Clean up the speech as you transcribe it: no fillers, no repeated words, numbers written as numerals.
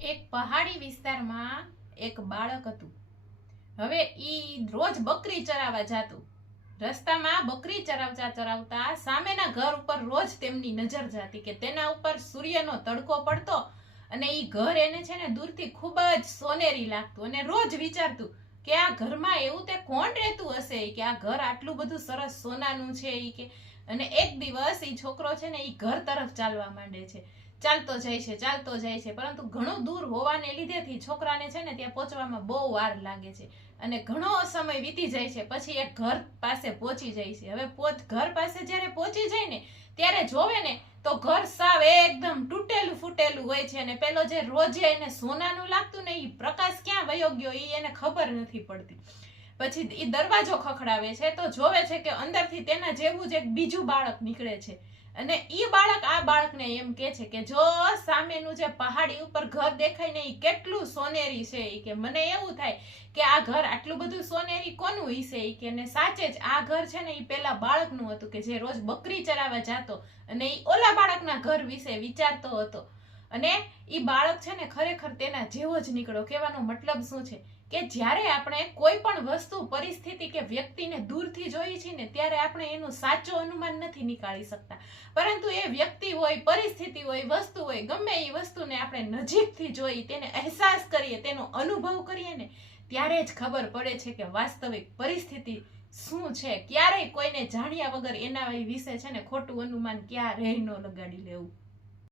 એક પહાડી વિસ્તારમાં એક બાળક હતું. હવે ઈ રોજ બકરી ચરાવવા જાતું. રસ્તામાં બકરી ચરાવતા ચરાવતા સામેના ઘર ઉપર રોજ તેમની નજર જાતી કે તેના ઉપર સૂર્યનો તડકો પડતો અને ઈ ઘર એને છે ને દૂરથી ખૂબ જ સોનેરી લાગતું અને રોજ વિચારતું કે આ ઘરમાં એવું તે કોણ રહેતું હશે કે આ ઘર આટલું બધું સરસ સોનાનું છે ઈ કે. અને એક દિવસ ઈ છોકરો છે ને ઈ ઘર તરફ ચાલવા માંડે છે. ચાલતો જાય છે પરંતુ ઘણું દૂર હોવાને લીધેથી છોકરાને છે ને ત્યાં પહોંચવામાં બહુ વાર લાગે છે અને ઘણો સમય વીતી જાય છે. પછી એક ઘર પાસે પહોંચી જાય છે. હવે ઘર પાસે જ્યારે પહોંચી જાય ને ત્યારે જોવે ને તો ઘર સાવ એકદમ તૂટેલું ફૂટેલું હોય છે અને પેલો જે રોજે એને સોનાનું લાગતું ને એ પ્રકાશ ક્યાં વયો ગયો એ એને ખબર નથી પડતી. પછી એ દરવાજો ખખડાવે છે તો જોવે છે કે અંદરથી તેના જેવું જ એક બીજું બાળક નીકળે છે અને ઈ બાળક આ બાળકને એમ કે છે કે જો સામેનું જે પહાડી ઉપર ઘર દેખાય ને ઈ કેટલું સોનેરી છે ઈ કે મને એવું થાય કે આ ઘર આટલું બધું સોનેરી કોનું હશે ઈ કે. ને સાચે જ આ ઘર છે ને ઈ પેલા બાળકનું હતું કે જે રોજ બકરી ચરાવવા જાતો અને ઈ ઓલા બાળકના ઘર વિશે વિચારતો હતો અને ઈ બાળક છે ને ખરેખર તેના જેવો જ નીકળો. કહેવાનો મતલબ શું છે કે જ્યારે આપણે કોઈ પણ વસ્તુ પરિસ્થિતિ કે વ્યક્તિને દૂરથી જોઈએ છીએ ને ત્યારે આપણે એનું સાચું અનુમાન નથી નીકાળી શકતા, પરંતુ એ વ્યક્તિ હોય, પરિસ્થિતિ હોય, વસ્તુ હોય, ગમે એ વસ્તુને આપણે નજીકથી જોઈ, તેને અહેસાસ કરીએ, તેનો અનુભવ કરીએ ને ત્યારે જ ખબર પડે છે કે વાસ્તવિક પરિસ્થિતિ શું છે. ક્યારેય કોઈને જાણ્યા વગર એના વિશે છે ને ખોટું અનુમાન ક્યારેય ન લગાડી લેવું.